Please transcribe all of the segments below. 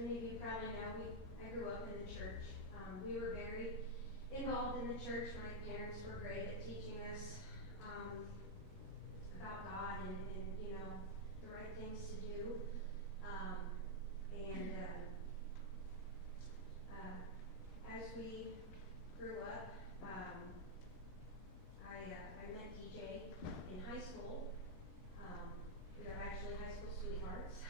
many of you probably know, I grew up in the church. We were very involved in the church. My parents were great at teaching us about God and the right things to do. And as we grew up, I met DJ in high school. We were actually high school sweethearts.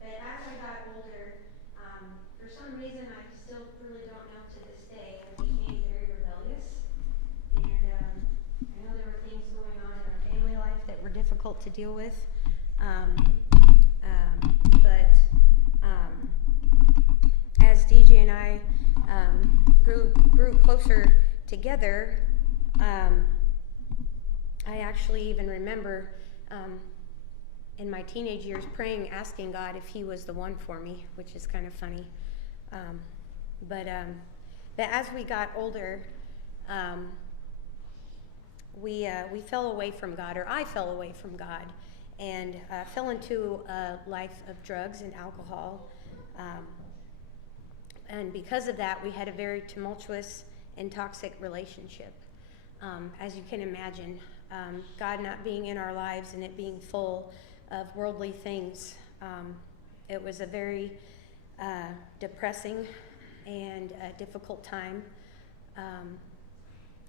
But as I got older, for some reason I still really don't know to this day, I became very rebellious. And I know there were things going on in our family life that were difficult to deal with. But as DJ and I grew closer together, I actually even remember in my teenage years praying, asking God if He was the one for me, which is kind of funny. But as we got older, we fell away from God, or I fell away from God, and fell into a life of drugs and alcohol. And because of that, we had a very tumultuous and toxic relationship. As you can imagine, God not being in our lives and it being full of worldly things, it was a very depressing and difficult time.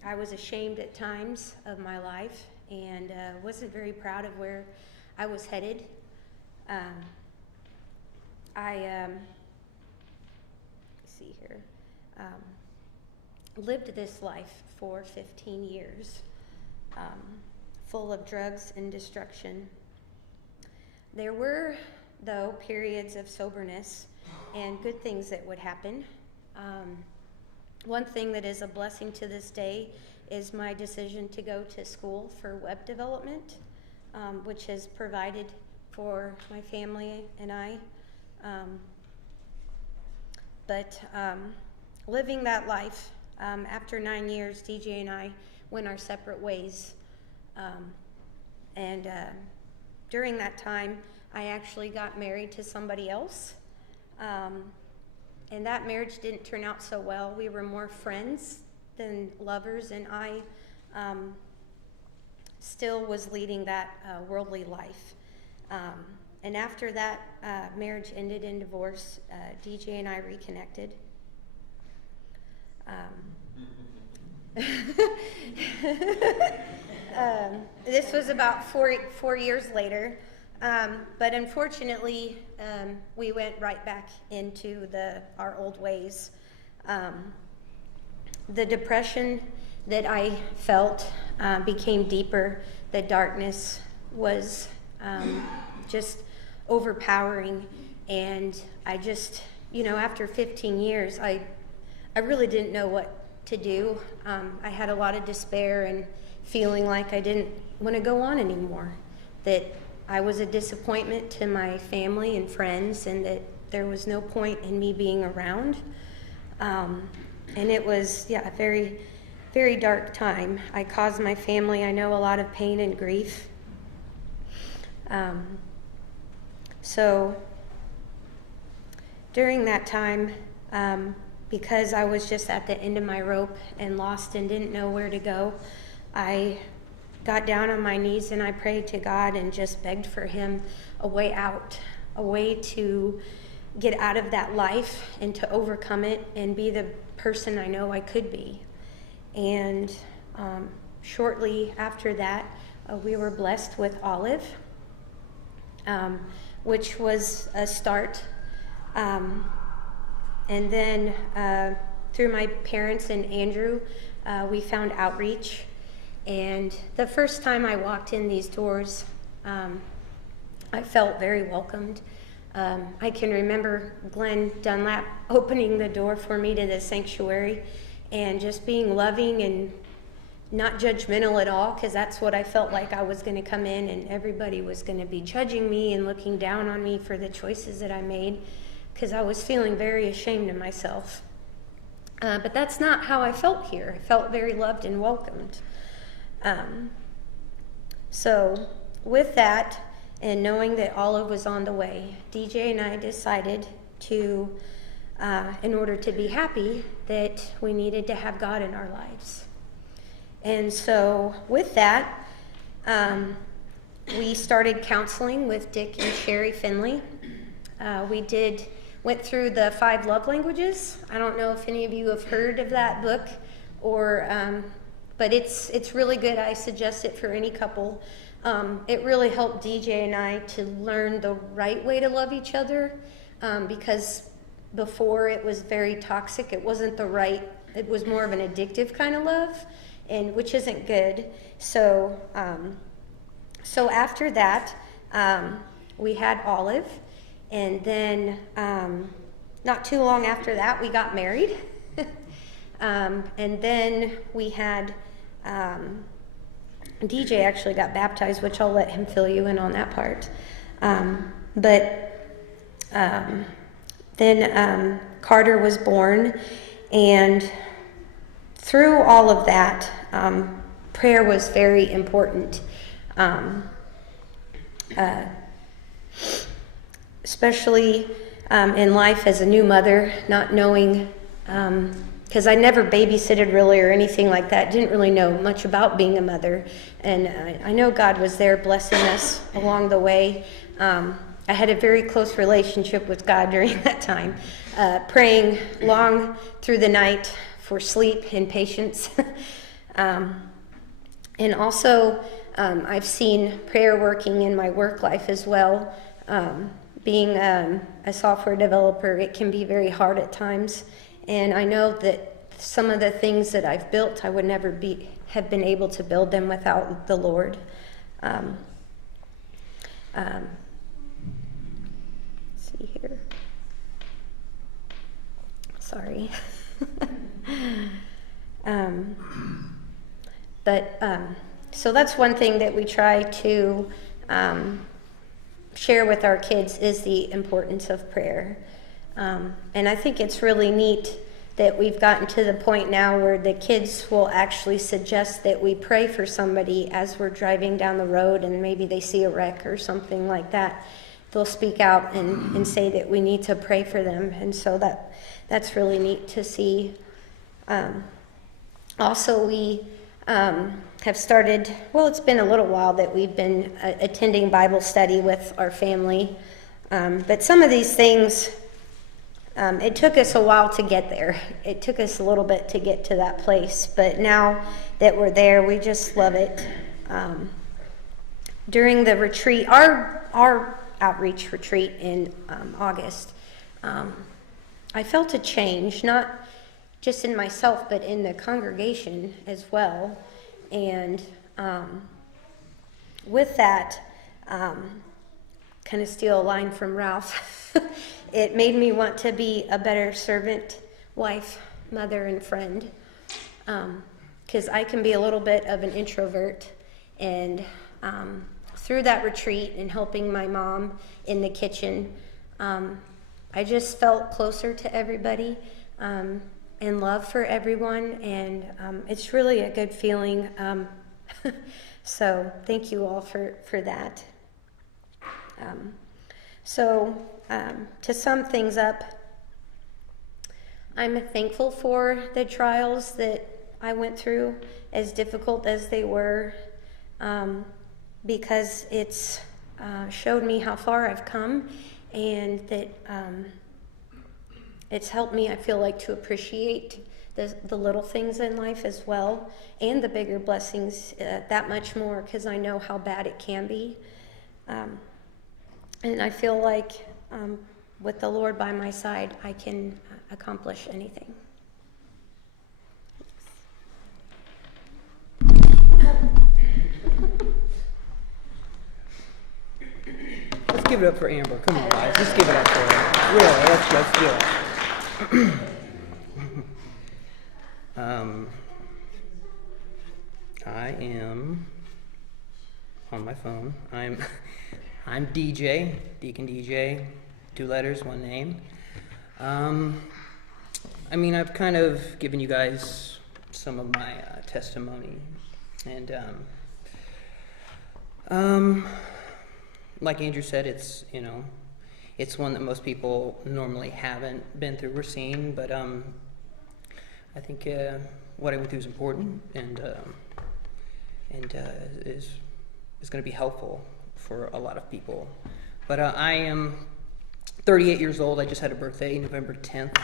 I was ashamed at times of my life and wasn't very proud of where I was headed. Let's see here. Lived this life for 15 years, full of drugs and destruction. There were, though, periods of soberness and good things that would happen. One thing that is a blessing to this day is my decision to go to school for web development, which has provided for my family and I. But living that life, after 9 years, DJ and I went our separate ways. And during that time, I actually got married to somebody else. And that marriage didn't turn out so well. We were more friends than lovers, and I still was leading that worldly life. And after that marriage ended in divorce, DJ and I reconnected. This was about four years later, but unfortunately, we went right back into our old ways. The depression that I felt became deeper. The darkness was just overpowering, and I just, after 15 years, I really didn't know what to do. I had a lot of despair and feeling like I didn't want to go on anymore, that I was a disappointment to my family and friends, and that there was no point in me being around. And it was, a very, very dark time. I caused my family, I know, a lot of pain and grief. So during that time, because I was just at the end of my rope and lost and didn't know where to go, I got down on my knees and I prayed to God and just begged for Him a way out, a way to get out of that life and to overcome it and be the person I know I could be. And shortly after that, we were blessed with Olive, which was a start. And then through my parents and Andrew, we found Outreach. And the first time I walked in these doors, I felt very welcomed. I can remember Glenn Dunlap opening the door for me to the sanctuary and just being loving and not judgmental at all, because that's what I felt like I was going to come in and everybody was going to be judging me and looking down on me for the choices that I made, because I was feeling very ashamed of myself. But that's not how I felt here. I felt very loved and welcomed. So with that, and knowing that Olive was on the way, DJ and I decided to, in order to be happy, that we needed to have God in our lives. And so with that, we started counseling with Dick and Sherry Finley. We went through the 5 love languages. I don't know if any of you have heard of that book, but it's really good. I suggest it for any couple. It really helped DJ and I to learn the right way to love each other, because before it was very toxic. It wasn't it was more of an addictive kind of love, which isn't good. So after that, we had Olive, and then not too long after that, we got married. And then we had DJ actually got baptized, which I'll let him fill you in on that part. Then Carter was born, and through all of that, prayer was very important. Especially in life as a new mother, not knowing, because I never babysitted really or anything like that, didn't really know much about being a mother, and I know God was there blessing us along the way. I had a very close relationship with God during that time, praying long through the night for sleep and patience. And also, I've seen prayer working in my work life as well. Being a software developer, it can be very hard at times. And I know that some of the things that I've built, I would never have been able to build them without the Lord. Let's see here. Sorry. So that's one thing that we try to share with our kids is the importance of prayer. And I think it's really neat that we've gotten to the point now where the kids will actually suggest that we pray for somebody as we're driving down the road, and maybe they see a wreck or something like that. They'll speak out and say that we need to pray for them. And so that's really neat to see. Also, we have started, well, it's been a little while that we've been attending Bible study with our family. But some of these things, it took us a while to get there. It took us a little bit to get to that place. But now that we're there, we just love it. During the retreat, our outreach retreat in August, I felt a change, not just in myself, but in the congregation as well. And with that, kind of steal a line from Ralph, it made me want to be a better servant, wife, mother, and friend. Because I can be a little bit of an introvert. And through that retreat and helping my mom in the kitchen, I just felt closer to everybody. And love for everyone, and it's really a good feeling. So thank you all for that. To sum things up, I'm thankful for the trials that I went through, as difficult as they were, because it's showed me how far I've come, and that it's helped me, I feel like, to appreciate the little things in life as well, and the bigger blessings that much more, because I know how bad it can be. And I feel like with the Lord by my side, I can accomplish anything. Let's give it up for Amber. Come on, guys. Let's give it up for her. Really, let's do it. I am on my phone. I'm DJ, Deacon DJ, 2 letters, 1 name. I've kind of given you guys some of my testimony, and like Andrew said, it's, it's one that most people normally haven't been through or seen, but I think what I went through is important, and is going to be helpful for a lot of people. But I am 38 years old. I just had a birthday, November 10th,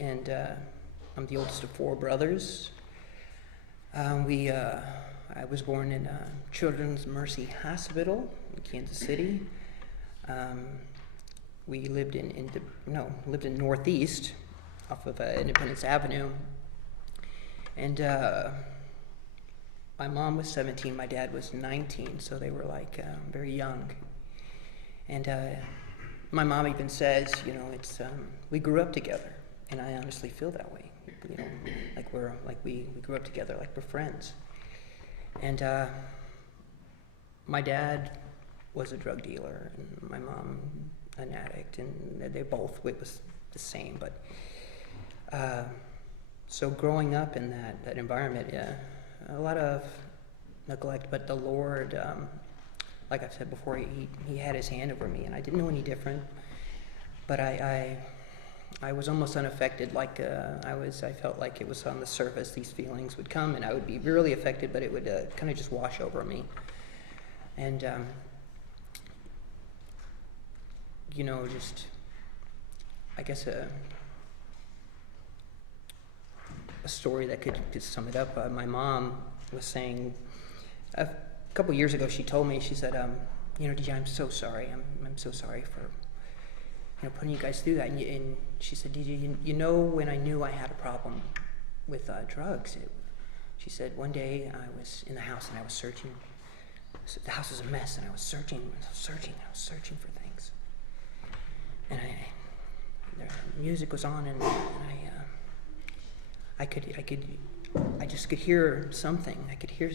and I'm the oldest of 4 brothers. I was born in Children's Mercy Hospital in Kansas City. We lived lived in Northeast, off of Independence Avenue, and my mom was 17, my dad was 19, so they were like very young. And my mom even says, it's we grew up together, and I honestly feel that way. We grew up together, like we're friends. And my dad was a drug dealer, and my mom an addict, and they both, it was the same. But so growing up in that environment, a lot of neglect, but the Lord, like I've said before, he had his hand over me, and I didn't know any different. But I was almost unaffected, like I felt like it was on the surface. These feelings would come, and I would be really affected, but it would kind of just wash over me. And just, I guess a story that could sum it up. My mom was saying a couple years ago. She told me, she said, DJ, I'm so sorry. I'm so sorry for putting you guys through that. And she said, DJ, when I knew I had a problem with drugs, she said, one day I was in the house and I was searching. So the house was a mess, and I was searching for things. And the music was on, and I just could hear something. I could hear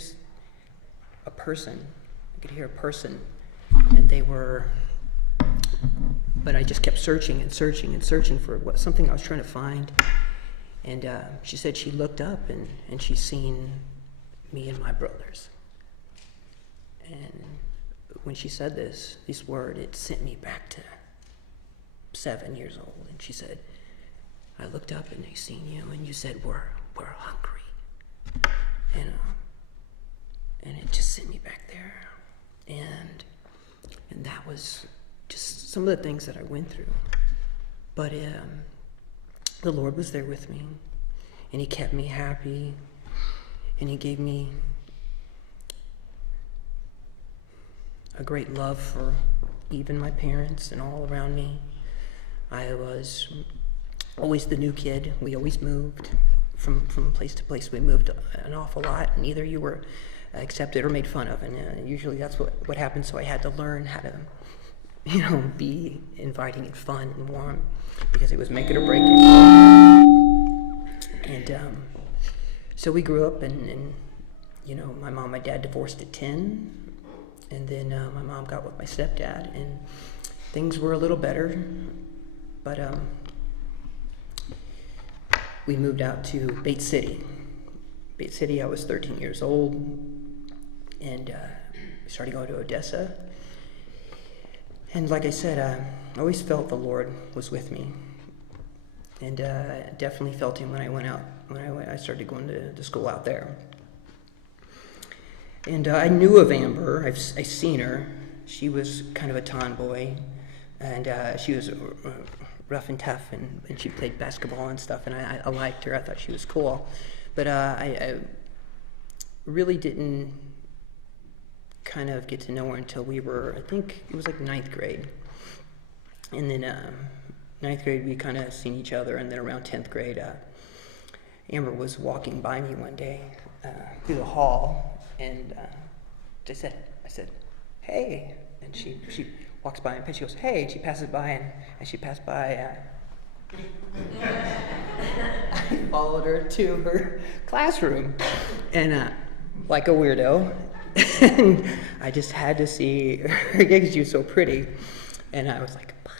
a person. And they were. But I just kept searching for something I was trying to find. And she said she looked up and she seen me and my brothers. And when she said this word, it sent me back to 7 years old. And she said, I looked up and I seen you, and you said, we're hungry. And it just sent me back there. And that was just some of the things that I went through. But the Lord was there with me, and he kept me happy, and he gave me a great love for even my parents and all around me. I was always the new kid. We always moved from place to place. We moved an awful lot, and either you were accepted or made fun of, and usually that's what happened. So I had to learn how to be inviting and fun and warm, because it was make it or break it. And so we grew up, and my mom and my dad divorced at 10, and then my mom got with my stepdad, and things were a little better, but we moved out to Bate City. I was 13 years old, and we started going to Odessa. And like I said, I always felt the Lord was with me, and definitely felt him when I went out. I started going to school out there. And I knew of Amber. I seen her. She was kind of a tomboy, and she was rough and tough, and she played basketball and stuff, and I liked her. I thought she was cool. But I really didn't kind of get to know her until we were, I think it was like 9th grade. And then 9th grade, we kind of seen each other, and then around 10th grade, Amber was walking by me one day through the hall, and I said, hey, and she walks by, and she goes, hey, and she passes by, and she passed by, I followed her to her classroom, and like a weirdo, and I just had to see her because she was so pretty, and I was like, bye.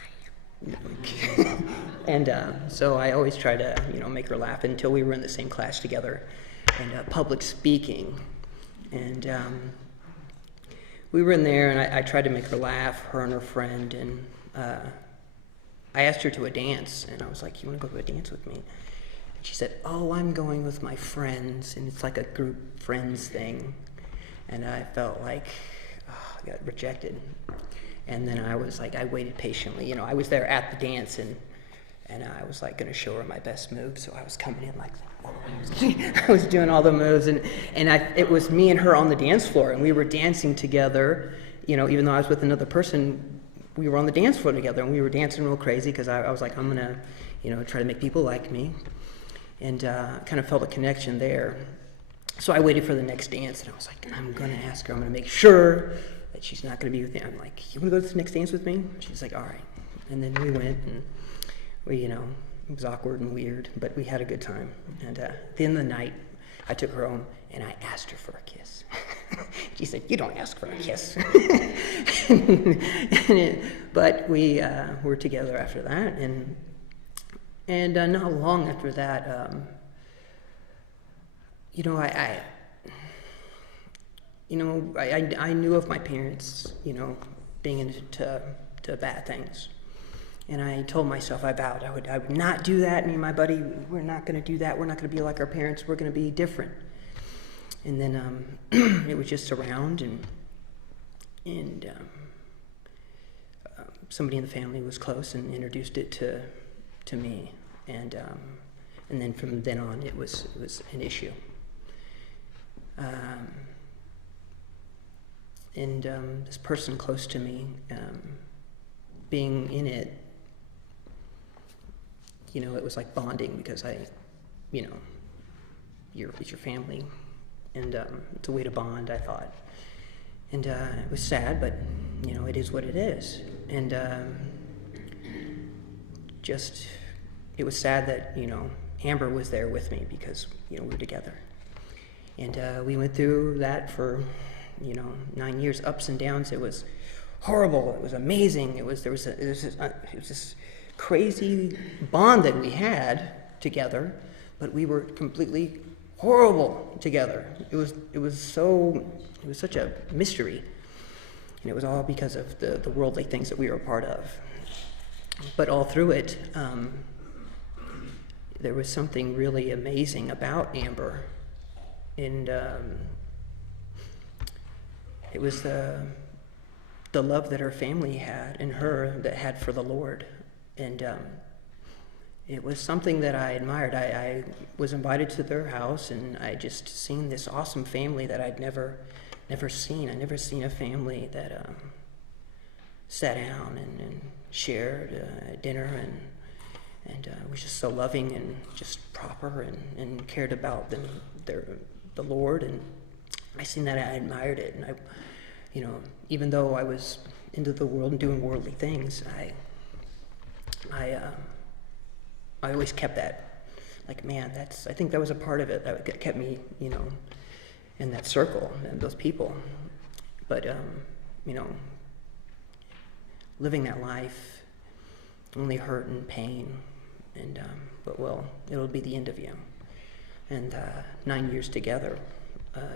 And so I always try to, make her laugh until we were in the same class together, and public speaking. And we were in there, and I tried to make her laugh, her and her friend, and I asked her to a dance, and I was like, you want to go to a dance with me? And she said, oh, I'm going with my friends, and it's like a group friends thing. And I felt like, I got rejected. And then I was like, I waited patiently. You know, I was there at the dance, and I was like going to show her my best move, so I was coming in like, I was doing all the moves, and it was me and her on the dance floor, and we were dancing together. You know, even though I was with another person, we were on the dance floor together, and we were dancing real crazy because I was like, I'm gonna, you know, try to make people like me, and kind of felt a connection there. So I waited for the next dance, and I was like, I'm gonna ask her. I'm gonna make sure that she's not gonna be with me. I'm like, you wanna go to the next dance with me? She's like, all right. And then we went, and we, you know, it was awkward and weird, but we had a good time. And at the end of the night, I took her home, and I asked her for a kiss. She said, you don't ask for a kiss. But we were together after that, and not long after that, you know, I knew of my parents, you know, being into bad things. And I told myself, I vowed I would not do that. Me and my buddy, we're not going to do that. We're not going to be like our parents. We're going to be different. And then it was just around, and somebody in the family was close and introduced it to me. And then from then on, it was an issue. This person close to me, being in it, you know, it was like bonding because you know, it's your family, and it's a way to bond, I thought. And it was sad, but, you know, it is what it is. And it was sad that, you know, Amber was there with me because, you know, we were together. And we went through that for, you know, 9 years, ups and downs. It was horrible. It was amazing. It was this crazy bond that we had together, but we were completely horrible together. It was such a mystery, and it was all because of the worldly things that we were a part of. But all through it, there was something really amazing about Amber, and it was the love that her family had and her that had for the Lord. And it was something that I admired. I was invited to their house, and I just seen this awesome family that I'd never seen. I'd never seen a family that sat down and shared dinner and was just so loving and just proper and cared about the Lord. And I seen that, I admired it, and I, you know, even though I was into the world and doing worldly things, I always kept that, like, man, I think that was a part of it that kept me, you know, in that circle and those people. But, you know, living that life, only hurt and pain, and, but, well, it'll be the end of you. And 9 years together,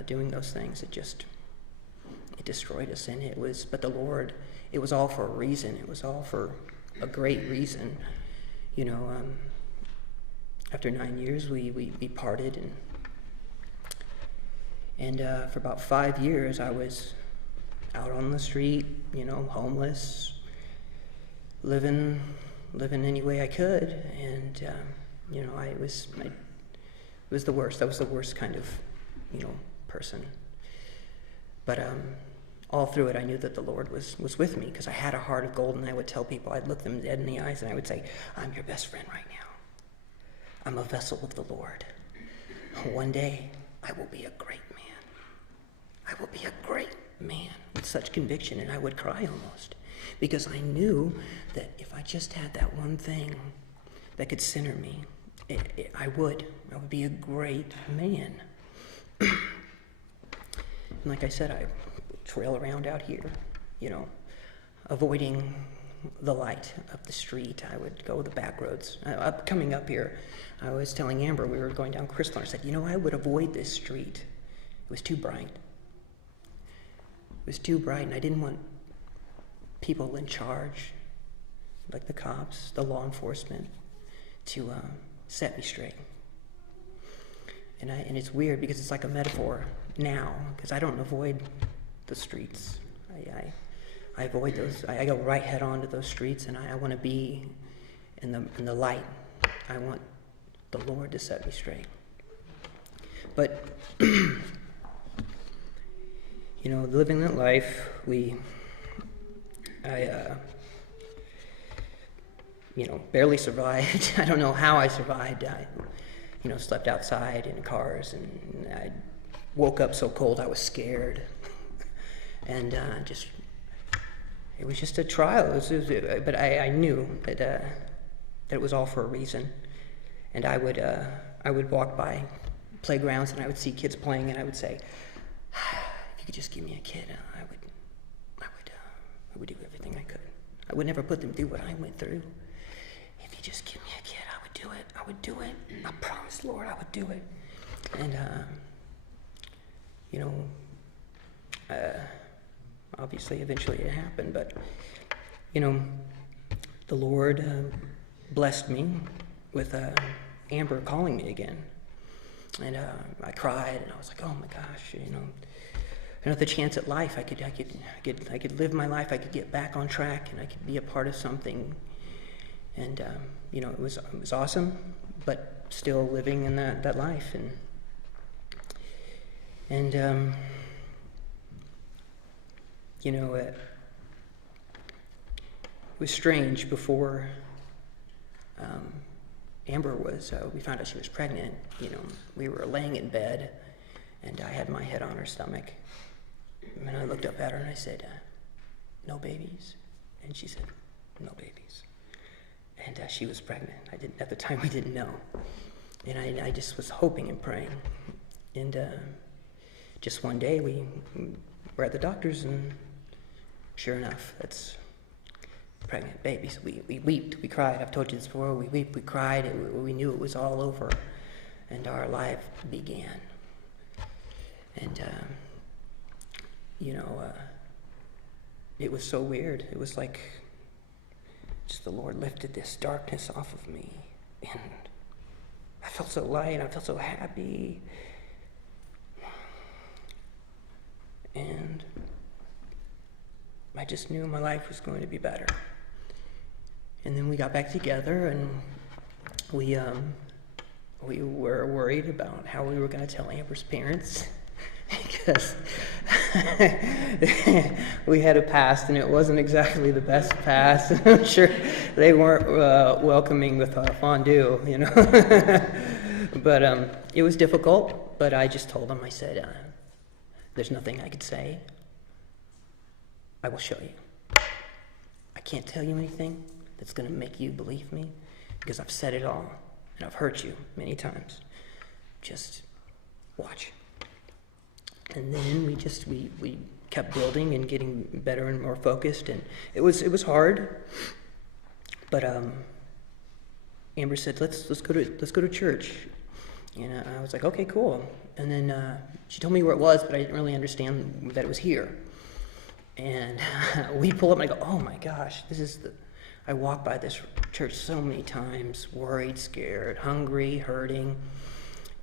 doing those things, it destroyed us. And but the Lord, it was all for a reason. It was all for a great reason. You know, after 9 years, we parted, and for about 5 years, I was out on the street, you know, homeless, living any way I could, and you know, it was the worst. I was the worst kind of, you know, person. But all through it, I knew that the Lord was with me, because I had a heart of gold, and I would tell people, I'd look them dead in the eyes, and I would say, I'm your best friend right now. I'm a vessel of the Lord. One day, I will be a great man. I will be a great man, with such conviction, and I would cry almost, because I knew that if I just had that one thing that could center me, I would be a great man. And like I said, I trail around out here, you know, avoiding the light of the street. I would go the back roads. Coming up here, I was telling Amber, we were going down Crystal, I said, you know, I would avoid this street. It was too bright. was too bright, and I didn't want people in charge, like the cops, the law enforcement, to set me straight. And it's weird because it's like a metaphor now, because I don't avoid the streets. I avoid those. I go right head on to those streets, and I want to be in the light. I want the Lord to set me straight. But living that life, I barely survived. I don't know how I survived. I slept outside in cars, and I woke up so cold I was scared. And it was just a trial. But I knew that it was all for a reason. And I would walk by playgrounds, and I would see kids playing, and I would say, if you could just give me a kid, I would do everything I could. I would never put them through what I went through. If you just give me a kid, I would do it. I would do it. I promise, Lord, I would do it. And obviously, eventually it happened. But the Lord blessed me with Amber calling me again. And I cried, and I was like, oh my gosh, another chance at life. I could live my life. I could get back on track, and I could be a part of something. And it was awesome, but still living in that life. And it was strange before Amber we found out she was pregnant. We were laying in bed, and I had my head on her stomach. And I looked up at her and I said, no babies? And she said, no babies. And she was pregnant. At the time, we didn't know. And I just was hoping and praying. And just one day, we were at the doctor's, and sure enough, that's pregnant babies. We wept, we cried. I've told you this before. We wept, we cried. We knew it was all over, and our life began. And it was so weird. It was like just the Lord lifted this darkness off of me, and I felt so light. I felt so happy, and I just knew my life was going to be better. And then we got back together, and we were worried about how we were going to tell Amber's parents, because we had a past, and it wasn't exactly the best past. I'm sure they weren't welcoming with fondue, But it was difficult, but I just told them, I said, there's nothing I could say. I will show you. I can't tell you anything that's going to make you believe me, because I've said it all, and I've hurt you many times. Just watch. And then we kept building and getting better and more focused, and it was hard. But Amber said, let's go to church. And I was like, okay, cool. And then she told me where it was, but I didn't really understand that it was here. And we pull up, and I go, oh my gosh, I walked by this church so many times, worried, scared, hungry, hurting,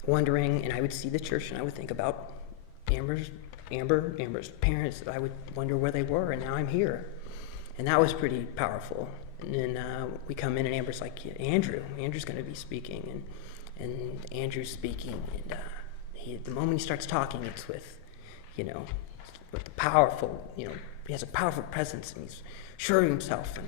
wondering, and I would see the church, and I would think about Amber's parents. I would wonder where they were, and now I'm here. And that was pretty powerful. And then we come in, and Amber's like, yeah, Andrew's going to be speaking, and Andrew's speaking, and the moment he starts talking, it's with the powerful, he has a powerful presence, and he's sure of himself, and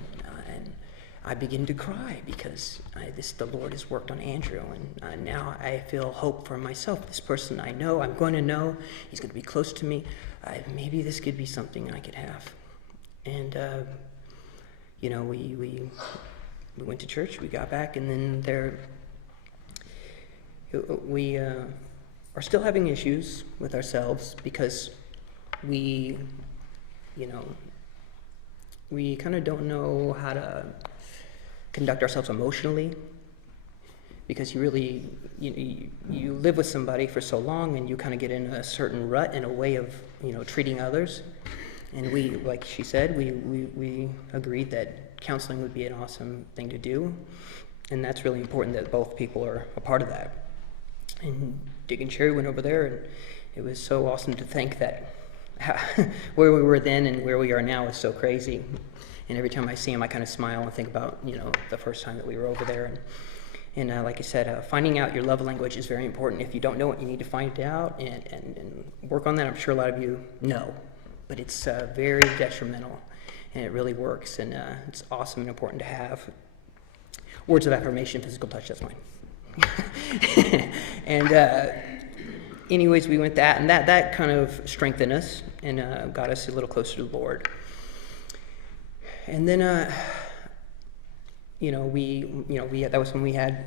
I begin to cry because the Lord has worked on Andrew, and now I feel hope for myself. This person I'm going to know, he's going to be close to me. Maybe this could be something I could have. And we went to church, we got back, and then we are still having issues with ourselves because we kind of don't know how to conduct ourselves emotionally. because you live with somebody for so long, and you kind of get in a certain rut in a way of treating others. And we, like she said, we agreed that counseling would be an awesome thing to do, and that's really important that both people are a part of that. And Dick and Sherry went over there, and it was so awesome to think that where we were then and where we are now is so crazy. And every time I see them, I kind of smile and think about the first time that we were over there. And like I said, finding out your love language is very important. If you don't know it, you need to find it out and work on that. I'm sure a lot of you know, but it's very detrimental, and it really works, and it's awesome and important to have. Words of affirmation, physical touch, that's mine. And anyways, we went that, and that kind of strengthened us and got us a little closer to the Lord. And then, that was when we had,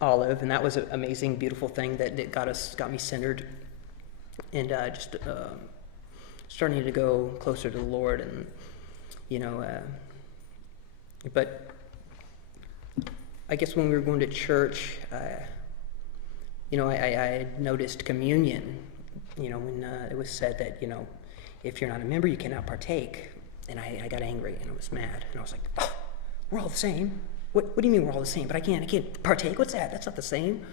Olive, and that was an amazing, beautiful thing that got me centered, and just starting to go closer to the Lord, and but I guess when we were going to church, I noticed communion, when it was said that, if you're not a member, you cannot partake. And I got angry, and I was mad, and I was like, oh, we're all the same. What do you mean we're all the same? But I can't partake. What's that? That's not the same.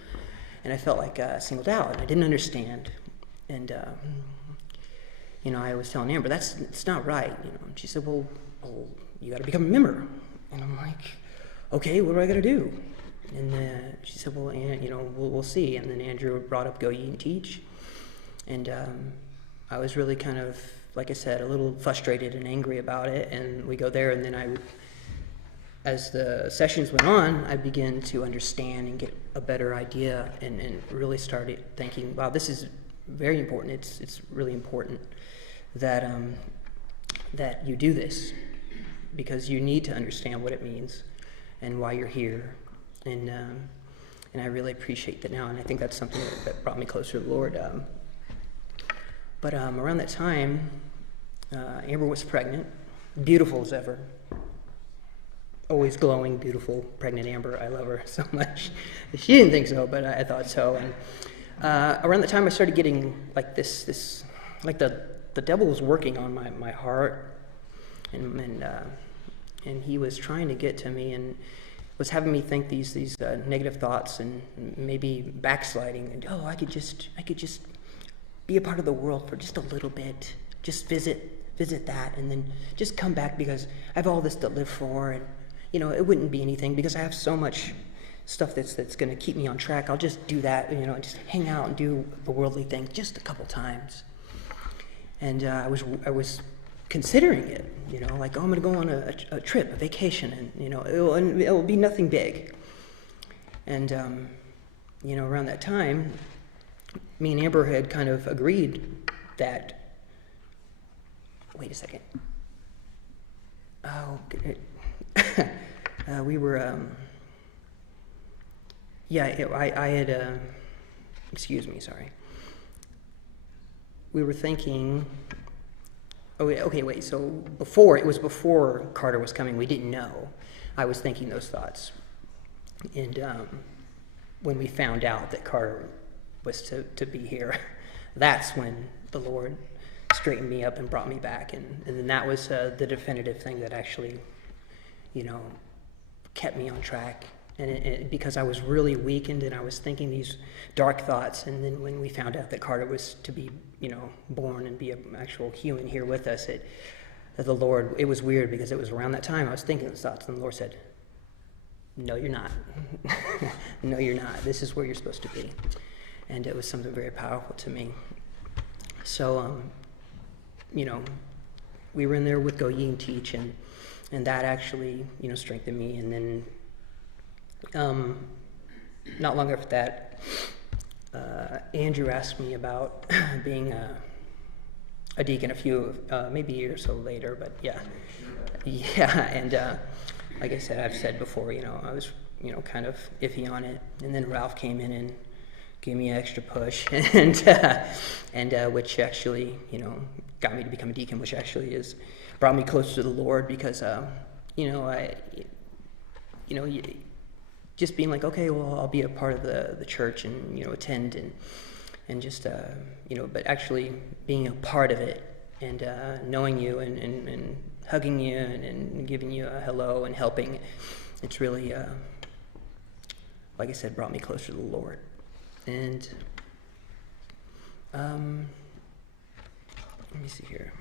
And I felt like singled out, and I didn't understand. And I was telling Amber, it's not right. And she said, well, you got to become a member. And I'm like, okay, what do I got to do? And she said, well, we'll see. And then Andrew brought up Go Ye and Teach, and I was really kind of, like I said, a little frustrated and angry about it. And we go there, and then as the sessions went on, I began to understand and get a better idea, and really started thinking, wow, this is very important. It's really important that that you do this, because you need to understand what it means and why you're here. And I really appreciate that now, and I think that's something that brought me closer to the Lord. But around that time, Amber was pregnant, beautiful as ever. Always glowing, beautiful, pregnant Amber. I love her so much. She didn't think so, but I thought so. And around the time I started getting like this like the devil was working on my heart, and he was trying to get to me, and was having me think these negative thoughts, and maybe backsliding, and I could just be a part of the world for just a little bit, just visit that, and then just come back, because I have all this to live for, and it wouldn't be anything, because I have so much stuff that's going to keep me on track. I'll just do that, and just hang out and do the worldly thing just a couple times. And I was considering it, like, I'm going to go on a trip, a vacation, and it will be nothing big. And around that time, me and Amber had kind of agreed that. Wait a second. Oh, we were. I had. Excuse me. Sorry. We were thinking. Oh, okay. Wait. So it was before Carter was coming. We didn't know. I was thinking those thoughts, and when we found out that Carter was to be here, that's when the Lord straightened me up and brought me back, and then that was the definitive thing that actually, kept me on track. And because I was really weakened, and I was thinking these dark thoughts, and then when we found out that Carter was to be, born and be an actual human here with us, it was weird, because it was around that time I was thinking those thoughts, and the Lord said, no, you're not. No, you're not. This is where you're supposed to be. And it was something very powerful to me. So, we were in there with Go Ye and Teach, and that actually, strengthened me. And then, not long after that, Andrew asked me about being a deacon maybe a year or so later, but yeah. And like I said, I've said before, I was, kind of iffy on it. And then Ralph came in and gave me an extra push, and which actually, got me to become a deacon, which actually brought me closer to the Lord, because, just being like, okay, well, I'll be a part of the church and, attend and just, but actually being a part of it and knowing you and hugging you and giving you a hello and helping, it's really, like I said, brought me closer to the Lord. And let me see here.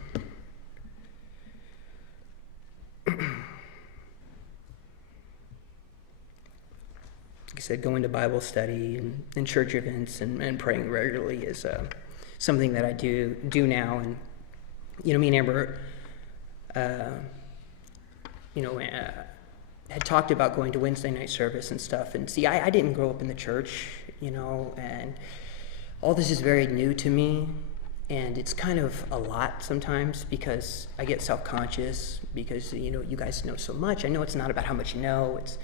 Like I said, going to Bible study and church events and praying regularly is something that I do now. And, me and Amber, had talked about going to Wednesday night service and stuff. And see, I didn't grow up in the church, and all this is very new to me. And it's kind of a lot sometimes because I get self-conscious because, you guys know so much. I know it's not about how much you know. It's,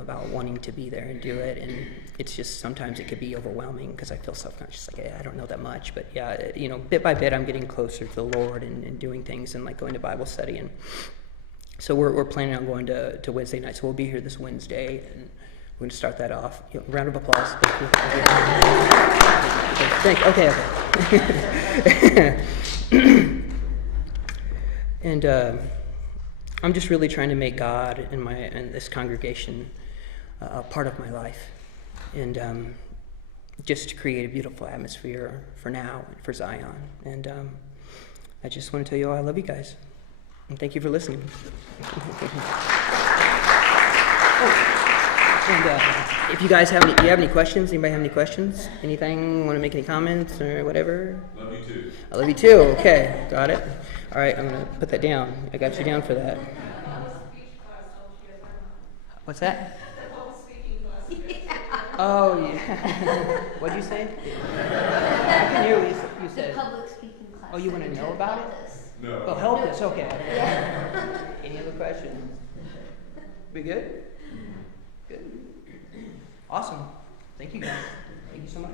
about wanting to be there and do it. And it's just sometimes it could be overwhelming because I feel self-conscious. Like, I don't know that much. But yeah, bit by bit, I'm getting closer to the Lord and doing things and like going to Bible study. And so we're planning on going to Wednesday night. So we'll be here this Wednesday and we're going to start that off. Round of applause. Thank you. Okay. And I'm just really trying to make God and this congregation a part of my life, and just to create a beautiful atmosphere for now and for Zion. And I just want to tell you all I love you guys, and thank you for listening. And if you guys do you have any questions? Anybody have any questions? Anything? Want to make any comments or whatever? Love you too. I love you too. Okay, got it. All right, I'm gonna put that down. I got you down for that. What's that? Oh yeah. What'd you say? I can hear what you said. The public speaking class. Oh, you want to know about it? No. Oh, help us. Okay. Any other questions? We good? Good. Awesome. Thank you guys. Thank you so much.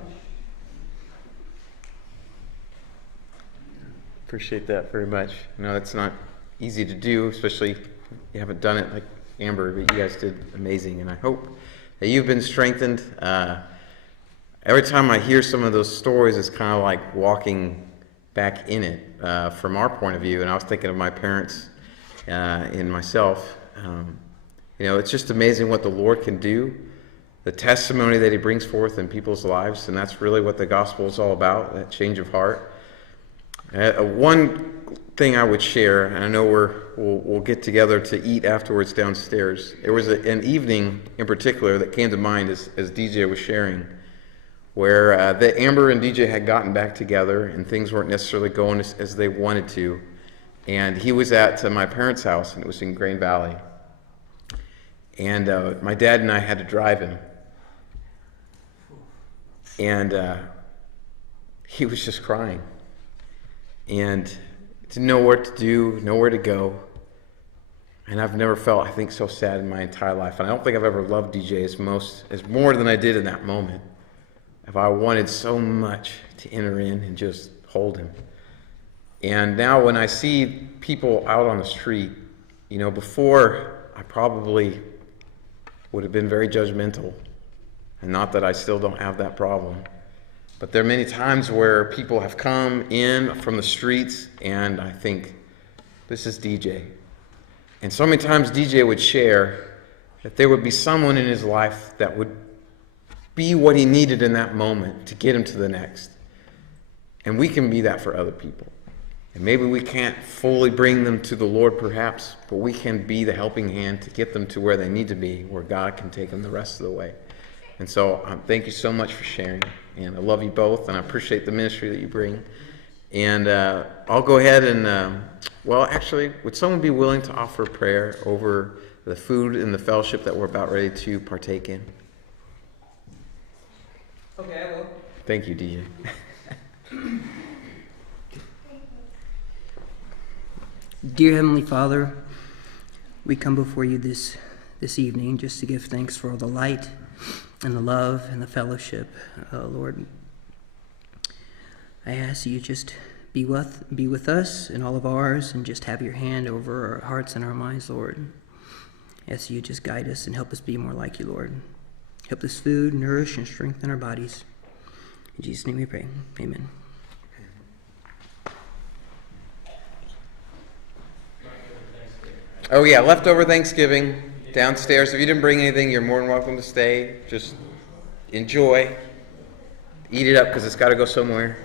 Appreciate that very much. I know it's not easy to do, especially if you haven't done it like Amber, but you guys did amazing, and I hope that you've been strengthened. Every time I hear some of those stories, it's kind of like walking back in it from our point of view, and I was thinking of my parents and myself. It's just amazing what the Lord can do, the testimony that He brings forth in people's lives, and that's really what the gospel is all about, that change of heart. One thing I would share, and I know we'll get together to eat afterwards downstairs. There was an evening in particular that came to mind as DJ was sharing, where that Amber and DJ had gotten back together and things weren't necessarily going as they wanted to. And he was at my parents' house, and it was in Grain Valley. And my dad and I had to drive him. And he was just crying. And didn't know what to do, nowhere to go. And I've never felt, I think, so sad in my entire life. And I don't think I've ever loved DJ as more than I did in that moment. If I wanted so much to enter in and just hold him. And now when I see people out on the street, before I probably would have been very judgmental. And not that I still don't have that problem. But there are many times where people have come in from the streets and I think, this is DJ. And so many times DJ would share that there would be someone in his life that would be what he needed in that moment to get him to the next. And we can be that for other people. And maybe we can't fully bring them to the Lord perhaps, but we can be the helping hand to get them to where they need to be, where God can take them the rest of the way. And so thank you so much for sharing. And I love you both, and I appreciate the ministry that you bring. And I'll go ahead and, actually, would someone be willing to offer prayer over the food and the fellowship that we're about ready to partake in? Okay, I will. Thank you, DJ. Dear Heavenly Father, we come before you this evening just to give thanks for all the light and the love and the fellowship. Lord, I ask you just be with us and all of ours, and just have your hand over our hearts and our minds, Lord. As you just guide us and help us be more like you, Lord. Help this food nourish and strengthen our bodies. In Jesus' name we pray. Amen. Oh yeah, leftover Thanksgiving downstairs. If you didn't bring anything, you're more than welcome to stay. Just enjoy. Eat it up because it's got to go somewhere.